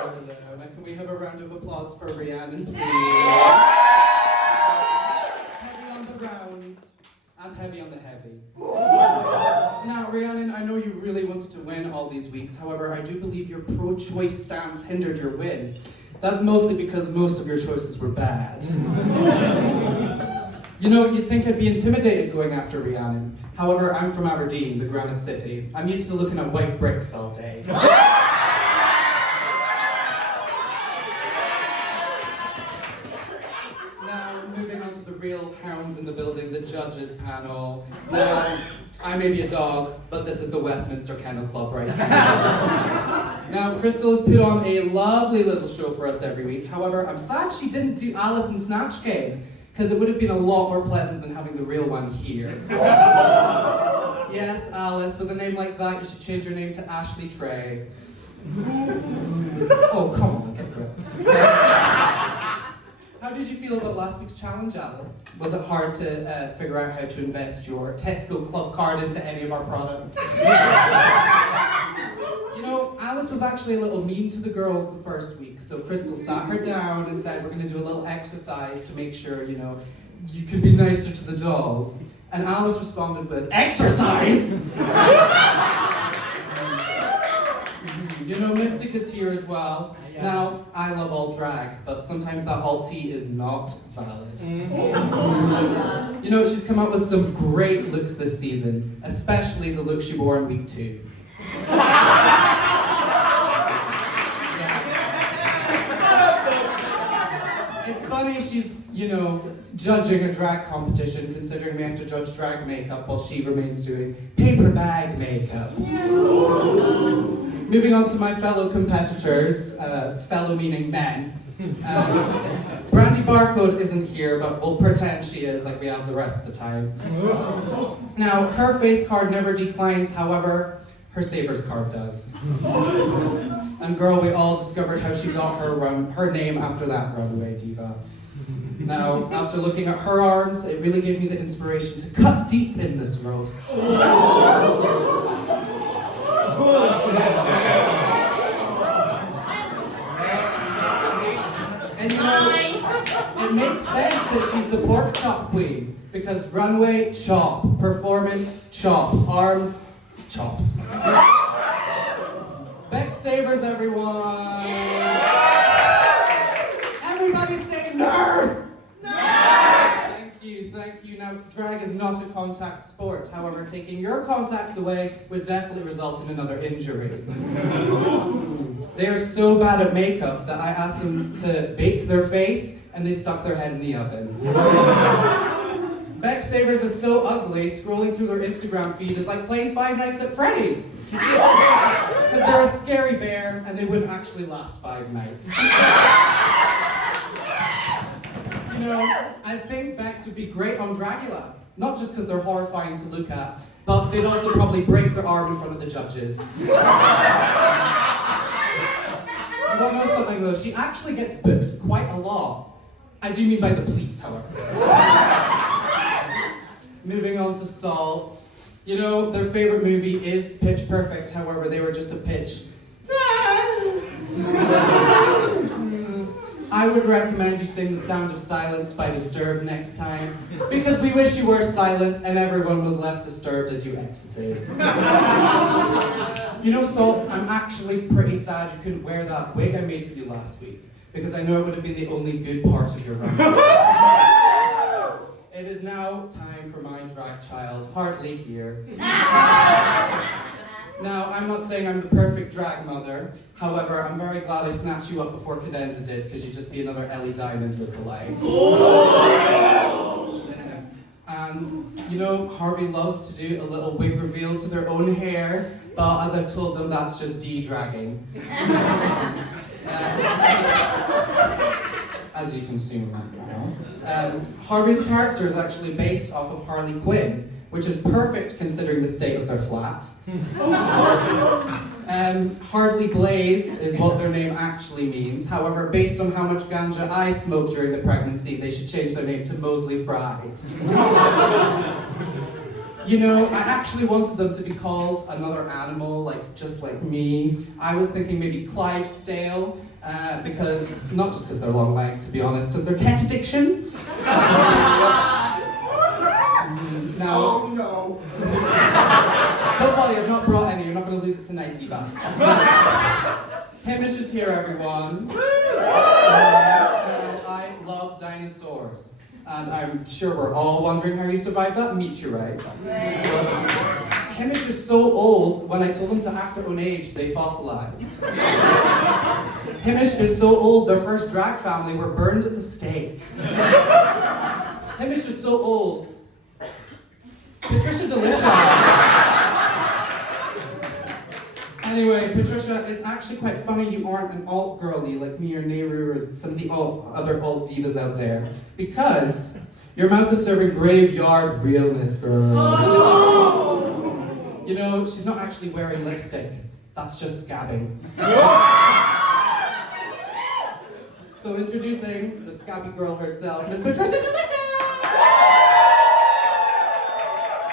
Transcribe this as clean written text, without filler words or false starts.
Now, can we have a round of applause for Rhiannon, please? Heavy on the round, and heavy on the heavy. Now, Rhiannon, I know you really wanted to win all these weeks. However, I do believe your pro-choice stance hindered your win. That's mostly because most of your choices were bad. You know, you'd think I'd be intimidated going after Rhiannon. However, I'm from Aberdeen, the Granite City. I'm used to looking at white bricks all day. Now, moving on to the real hounds in the building, the judges panel. Now, I may be a dog, but this is the Westminster Kennel Club right now. Now, Crystal has put on a lovely little show for us every week. However, I'm sad she didn't do Alison's Snatch Game, because it would have been a lot more pleasant than having the real one here. Yes, Alice, with a name like that, you should change your name to Ashley Trey. Oh, come on, get grip. How did you feel about last week's challenge, Alice? Was it hard to figure out how to invest your Tesco Club card into any of our products? You know, Alice was actually a little mean to the girls the first week, so Crystal sat her down and said, we're going to do a little exercise to make sure, you know, you can be nicer to the dolls. And Alice responded with, exercise! You know, Mystic is here as well. Now, I love all drag, but sometimes that alt T is not valid. You know, she's come up with some great looks this season, especially the look she wore in week 2. It's funny she's, you know, judging a drag competition, considering we have to judge drag makeup while she remains doing paper bag makeup. Moving on to my fellow competitors, fellow meaning men. Brandy Barcode isn't here, but we'll pretend she is like we have the rest of the time. Now, her face card never declines, however, her Savers card does. And girl, we all discovered how she got her name after that runaway diva. Now, after looking at her arms, it really gave me the inspiration to cut deep in this roast. And you know, it makes sense that she's the pork chop queen, because runway, chop, performance, chop, arms, chopped. Beck Savers, everyone! Everybody say nurse! Nurse! Thank you. Now, drag is not a contact sport. However, taking your contacts away would definitely result in another injury. They are so bad at makeup that I asked them to bake their face and they stuck their head in the oven. Beck Savers is so ugly, scrolling through their Instagram feed is like playing Five Nights at Freddy's. Because they're a scary bear and they wouldn't actually last 5 nights. You know, I think Becks would be great on Dragula. Not just because they're horrifying to look at, but they'd also probably break their arm in front of the judges. You want to know something though? She actually gets booked quite a lot. I do mean by the police, however. Moving on to Salt. You know, their favorite movie is Pitch Perfect, however, they were just a pitch. I would recommend you sing The Sound of Silence by Disturbed next time, because we wish you were silent and everyone was left disturbed as you exited. You know, Salt, I'm actually pretty sad you couldn't wear that wig I made for you last week, because I know it would have been the only good part of your run. It is now time for my drag child, hardly here. Now, I'm not saying I'm the perfect drag mother. However, I'm very glad I snatched you up before Cadenza did, because you'd just be another Ellie Diamond lookalike. And, you know, Harvey loves to do a little wig reveal to their own hair, but as I've told them, that's just de-dragging. As you can see right now. Harvey's character is actually based off of Harley Quinn, which is perfect considering the state of their flat. Hardly Blazed is what their name actually means. However, based on how much ganja I smoked during the pregnancy, they should change their name to Mosley Fried. You know, I actually wanted them to be called another animal, like just like me. I was thinking maybe Clydesdale, because, not just because they're long legs, to be honest, because they're cat addiction. Now, Oh no. don't worry, I've not brought any, you're not going to lose it tonight, Diva. Hamish is here, everyone. Now, I love dinosaurs. And I'm sure we're all wondering how you survived that meteorite. Hamish is so old, when I told him to act their own age, they fossilized. Hamish is so old, their first drag family were burned at the stake. Hamish is so old. Patricia Delicious. Anyway, Patricia, it's actually quite funny you aren't an alt girly like me or Nehru or some of the other alt divas out there. Because your mouth is serving graveyard realness, girl. You know, she's not actually wearing lipstick. That's just scabbing. So introducing the scabby girl herself, Miss Patricia Delicious!